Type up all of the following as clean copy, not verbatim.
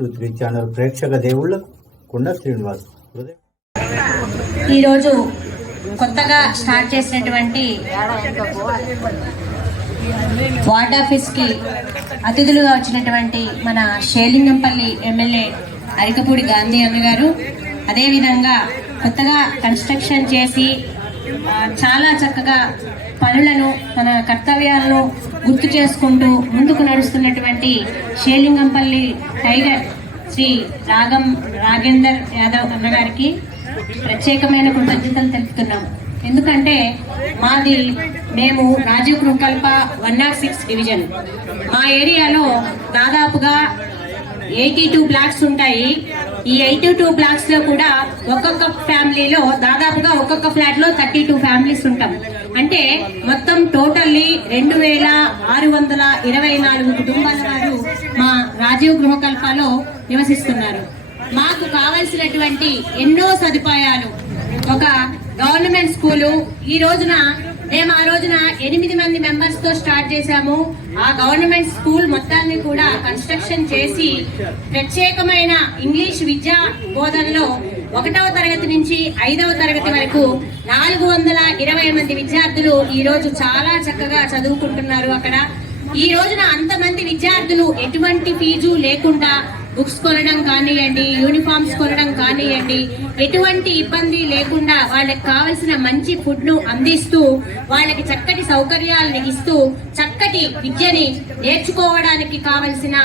123 channel ప్రేక్షక దేవుళ్లకు కొండ శ్రీనివాస్ ఈరోజు కొత్తగా స్టార్ట్ చేసినటువంటి వార్డ్ ఆఫీస్కి అతిథులుగా వచ్చినటువంటి మన షేలింగంపల్లి ఎమ్మెల్యే అరికపూడి గాంధీ అన్నగారు, అదేవిధంగా కొత్తగా కన్స్ట్రక్షన్ చేసి చాలా చక్కగా పనులను తన కర్తవ్యాలను గుర్తు చేసుకుంటూ ముందుకు నడుస్తున్నటువంటి షేలింగంపల్లి టైగర్ శ్రీ రాగేందర్ యాదవ్ అన్నగారికి ప్రత్యేకమైన కృతజ్ఞతలు తెలుపుతున్నాం. ఎందుకంటే మేము రాజీవ్ గృహకల్ప 106 డివిజన్, మా ఏరియాలో దాదాపుగా 82 బ్లాక్స్ ఉంటాయి. ఈ 82 బ్లాక్స్ లో కూడా ఒక్కొక్క ఫ్యామిలీలో దాదాపుగా ఒక్కొక్క ఫ్లాట్ లో 32 ఫ్యామిలీస్ ఉంటాం. అంటే మొత్తం టోటల్లీ 2624 కుటుంబాల వారు మా రాజీవ్ గృహకల్పలో నివసిస్తున్నారు. మాకు కావలసినటువంటి ఎన్నో సదుపాయాలు, ఒక గవర్నమెంట్ స్కూలు, మేము ఆ రోజున 8 మంది మెంబర్స్ తో స్టార్ట్ చేశాము. ఆ గవర్నమెంట్ స్కూల్ మొత్తాన్ని కూడా కన్స్ట్రక్షన్ చేసి ప్రత్యేకమైన ఇంగ్లీష్ విద్యా బోధనలో 1వ తరగతి నుంచి 5వ తరగతి వరకు 420 మంది విద్యార్థులు ఈ రోజు చాలా చక్కగా చదువుకుంటున్నారు. అక్కడ ఈ రోజున అంతమంది విద్యార్థులు ఎటువంటి ఫీజు లేకుండా బుక్స్ కొనడం కానివ్వండి, యూనిఫామ్స్ కొనడం కానివ్వండి, ఎటువంటి ఇబ్బంది లేకుండా వాళ్ళకి కావలసిన మంచి ఫుడ్ ను అందిస్తూ, వాళ్ళకి చక్కటి సౌకర్యాలను ఇస్తూ, చక్కటి విద్యని నేర్చుకోవడానికి కావలసిన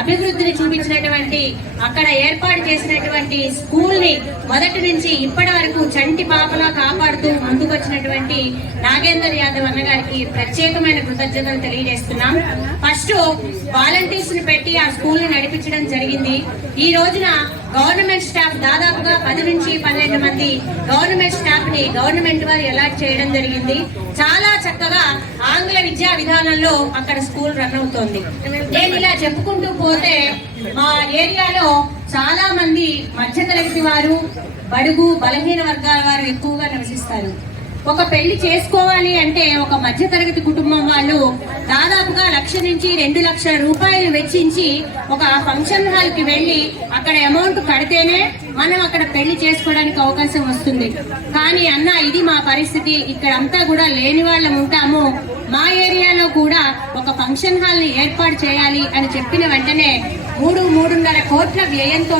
అభివృద్ధిని చూపించినటువంటి, అక్కడ ఏర్పాటు చేసినటువంటి స్కూల్ ని మొదటి నుంచి ఇప్పటి వరకు చంటి పాపలా కాపాడుతూ ముందుకొచ్చినటువంటి నాగేందర్ యాదవ్ అన్నగారికి ప్రత్యేకమైన కృతజ్ఞతలు తెలియజేస్తున్నాం. ఫస్ట్ వాలంటీర్స్ ని పెట్టి ఆ స్కూల్ ని నడిపించడం జరిగింది. ఈ రోజున గవర్నమెంట్ స్టాఫ్ దాదాపుగా 10 నుంచి 12 మంది గవర్నమెంట్ స్టాఫ్ ని గవర్నమెంట్ వారు అలాట్ చేయడం జరిగింది. చాలా చక్కగా ఆంగ్ల విద్యా విధానంలో అక్కడ స్కూల్ రన్ అవుతోంది. నేను ఇలా చెప్పుకుంటూ పోతే మా ఏరియాలో చాలా మంది మధ్యతరగతి వారు, బడుగు బలహీన వర్గాల వారు ఎక్కువగా నివసిస్తారు. ఒక పెళ్లి చేసుకోవాలి అంటే ఒక మధ్యతరగతి కుటుంబం వాళ్ళు దాదాపుగా 1,00,000 నుంచి 2 లక్షల రూపాయలు వెచ్చించి ఒక ఫంక్షన్ హాల్ కి వెళ్లి అక్కడ అమౌంట్ కడితేనే మనం అక్కడ పెళ్లి చేసుకోవడానికి అవకాశం వస్తుంది. కానీ అన్న, ఇది మా పరిస్థితి, ఇక్కడ అంతా కూడా లేని వాళ్ళం ఉంటాము, మా ఏరియాలో కూడా ఒక ఫంక్షన్ హాల్ ని ఏర్పాటు చేయాలి అని చెప్పిన వెంటనే 3.5 కోట్ల వ్యయంతో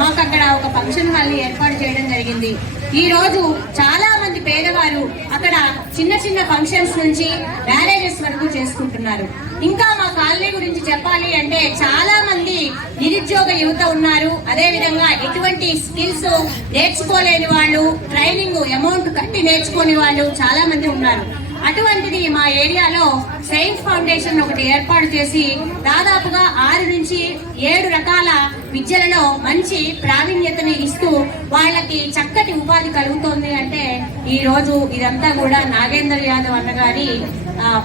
మాకు అక్కడ ఒక ఫంక్షన్ హాల్ ని ఏర్పాటు చేయడం జరిగింది. ఈ రోజు చాలా మంది పేదవారు అక్కడ చిన్న చిన్న ఫంక్షన్స్ నుంచి మ్యారేజెస్ వరకు చేసుకుంటున్నారు. ఇంకా మా కాలనీ గురించి చెప్పాలి అంటే చాలా మంది నిరుద్యోగ యువత ఉన్నారు. అదే విధంగా ఎటువంటి స్కిల్స్ నేర్చుకోలేని వాళ్ళు, ట్రైనింగ్ అమౌంట్ కట్టి నేర్చుకోని వాళ్ళు చాలా మంది ఉన్నారు. అటువంటిది మా ఏరియాలో సైన్స్ ఫౌండేషన్ ఒకటి ఏర్పాటు చేసి దాదాపుగా 6 నుంచి 7 రకాల విద్యలలో మంచి ప్రావీణ్యతని ఇస్తూ వాళ్ళకి చక్కటి ఉపాధి కలుగుతోంది. అంటే ఈ రోజు ఇదంతా కూడా నాగేందర్ యాదవ్ అన్నగారి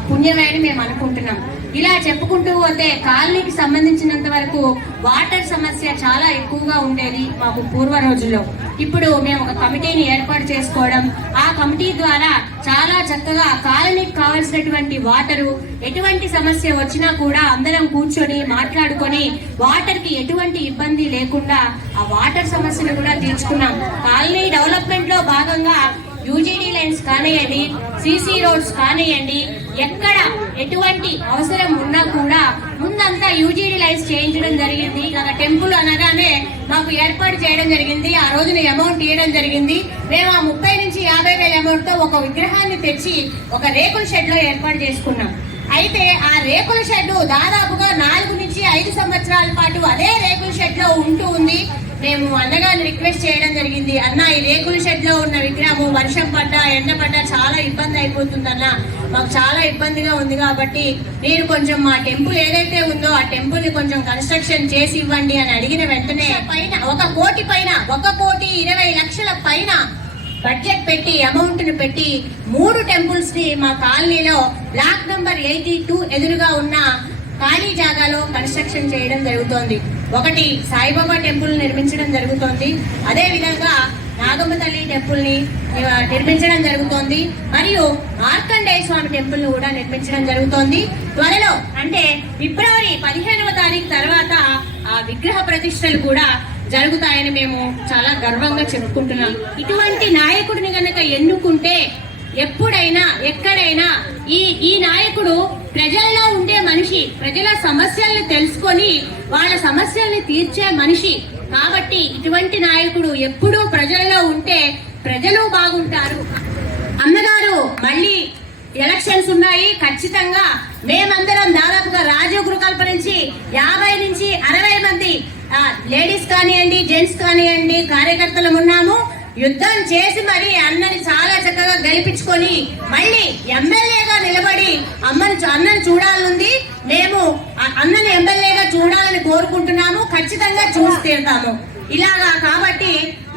పుణ్యమే అని మేము అనుకుంటున్నాం. ఇలా చెప్పుకుంటూ పోతే కాలనీకి సంబంధించినంత వరకు వాటర్ సమస్య చాలా ఎక్కువగా ఉండేది మాకు పూర్వ రోజుల్లో. ఇప్పుడు మేము ఒక కమిటీని ఏర్పాటు చేసుకోవడం, ఆ కమిటీ ద్వారా చాలా చక్కగా కాలనీకి కావాల్సినటువంటి వాటరు, ఎటువంటి సమస్య వచ్చినా కూడా అందరం కూర్చొని మాట్లాడుకొని వాటర్ కి ఎటువంటి ఇబ్బంది లేకుండా ఆ వాటర్ సమస్యను కూడా తీర్చుకున్నాం. కాలనీ డెవలప్మెంట్ లో భాగంగా యూజీడీ లైన్స్ కానివ్వండి, సీసీ రోడ్స్ కానివ్వండి, ఎక్కడ ఎటువంటి అవసరం ఉన్నా కూడా ముందంతా యూజీడీ లైన్స్ చేయించడం జరిగింది. ఒక టెంపుల్ అనగానే మాకు ఏర్పాటు చేయడం జరిగింది. ఆ రోజున అమౌంట్ ఇవ్వడం జరిగింది. మేము ఆ 30 నుంచి 50 వేల అమౌంట్ తో ఒక విగ్రహాన్ని తెచ్చి ఒక రేకుల షెడ్ లో ఏర్పాటు చేసుకున్నాం. అయితే ఆ రేకుల షెడ్ దాదాపుగా 4 నుంచి 5 సంవత్సరాల పాటు అదే రేకుల షెడ్ లో ఉంటూ ఉంది. మేము అన్నగారిని రిక్వెస్ట్ చేయడం జరిగింది, అన్న ఈ రేకుల షెడ్ లో ఉన్న విగ్రహము వర్షం పడ్డా ఎండ పడ్డా చాలా ఇబ్బంది అయిపోతుందన్న, మాకు చాలా ఇబ్బందిగా ఉంది కాబట్టి మీరు కొంచెం మా టెంపుల్ ఏదైతే ఉందో ఆ టెంపుల్ ని కొంచెం కన్స్ట్రక్షన్ చేసి ఇవ్వండి అని అడిగిన వెంటనే 1,20,00,000 పైన బడ్జెట్ పెట్టి అమౌంట్ ను పెట్టి 3 టెంపుల్స్ ని మా కాలనీలో బ్లాక్ నంబర్ 82 ఎదురుగా ఉన్న ఖాళీ జాగాలో కన్స్ట్రక్షన్ చేయడం జరుగుతోంది. ఒకటి సాయిబాబా టెంపుల్ నిర్మించడం జరుగుతోంది, అదే విధంగా నాగమ్మ తల్లి టెంపుల్ ని నిర్మించడం జరుగుతోంది, మరియు మార్కండేయ స్వామి టెంపుల్ ను కూడా నిర్మించడం జరుగుతోంది. త్వరలో అంటే ఫిబ్రవరి 15వ తారీఖు తర్వాత ఆ విగ్రహ ప్రతిష్టలు కూడా జరుగుతాయని మేము చాలా గర్వంగా చెప్పుకుంటున్నాం. ఇటువంటి నాయకుడిని గనక ఎన్నుకుంటే ఎప్పుడైనా ఎక్కడైనా ఈ నాయకుడు ప్రజల్లో ఉండే మనిషి, ప్రజల సమస్యల్ని తెలుసుకొని వాళ్ళ సమస్యల్ని తీర్చే మనిషి కాబట్టి ఇటువంటి నాయకుడు ఎప్పుడూ ప్రజల్లో ఉంటే ప్రజలు బాగుంటారు. అన్నగారు మళ్ళీ ఎలక్షన్స్ ఉన్నాయి, ఖచ్చితంగా మేమందరం దాదాపుగా రాజీవ్ గృహకల్ప నుంచి 50 నుంచి 60 మంది లేడీస్ కానివ్వండి, జెంట్స్ కానివ్వండి కార్యకర్తలు ఉన్నాము. యుద్ధం చేసి మరి అన్నని చాలా చక్కగా గెలిపించుకొని మళ్ళీ ఎమ్మెల్యేగా నిలబడి అన్నని చూడాలనుంది. మేము అన్నని ఎమ్మెల్యేగా చూడాలని కోరుకుంటున్నాము. ఖచ్చితంగా చూసి తీరుతాము. ఇలాగా కాబట్టి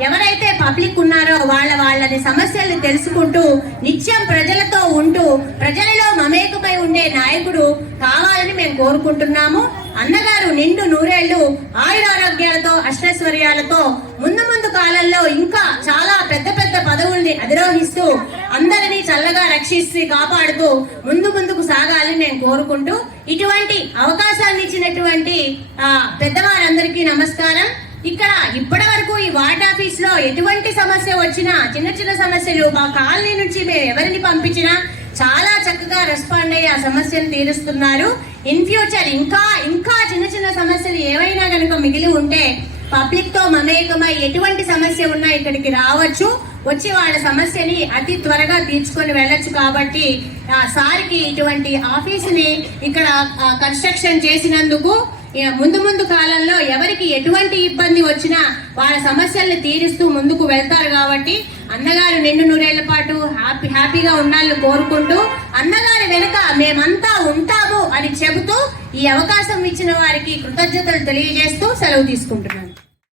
ఎవరైతే పబ్లిక్ ఉన్నారో వాళ్ళని సమస్యల్ని తెలుసుకుంటూ నిత్యం ప్రజలతో ఉంటూ ప్రజలలో మమేకమై ఉండే నాయకుడు కావాలని మేము కోరుకుంటున్నాము. అన్నగారు నిండు నూరేళ్లు ఆయురారోగ్యాలతో అష్టైశ్వర్యాలతో ముందు కాలంలో ఇంకా చాలా పెద్ద పెద్ద పదవుల్ని అధిరోహిస్తూ అందరినీ చల్లగా రక్షిస్తూ కాపాడుతూ ముందుకు సాగాలని నేను కోరుకుంటూ ఇటువంటి అవకాశాన్ని ఇచ్చినటువంటి పెద్దవారందరికీ నమస్కారం. ఇక్కడ ఇప్పటి వరకు ఈ వార్డ్ ఆఫీస్ లో ఎటువంటి సమస్య వచ్చినా చిన్న సమస్యలు మా కాలనీ నుంచి మేము ఎవరిని పంపించినా చాలా చక్కగా రెస్పాండ్ అయ్యి ఆ సమస్యను తీరుస్తున్నారు. ఇన్ ఫ్యూచర్ ఇంకా చిన్న సమస్యలు ఏవైనా కనుక మిగిలి ఉంటే పబ్లిక్ తో మమేకమై ఎటువంటి సమస్య ఉన్నా ఇక్కడికి రావచ్చు, వచ్చి వాళ్ళ సమస్యని అతి త్వరగా తీర్చుకొని వెళ్ళొచ్చు. కాబట్టి సార్కి ఇటువంటి ఆఫీసుని ఇక్కడ కన్స్ట్రక్షన్ చేసినందుకు ముందు కాలంలో ఎవరికి ఎటువంటి ఇబ్బంది వచ్చినా వాళ్ళ సమస్యల్ని తీరుస్తూ ముందుకు వెళ్తారు. కాబట్టి అన్నగారు నిండు నూరేళ్ల పాటు హ్యాపీగా ఉండాలని కోరుకుంటూ అన్నగారి వెనుక మేమంతా ఉంటాము అని చెబుతూ ఈ అవకాశం ఇచ్చిన వారికి కృతజ్ఞతలు తెలియజేస్తూ సెలవు తీసుకుంటున్నాను.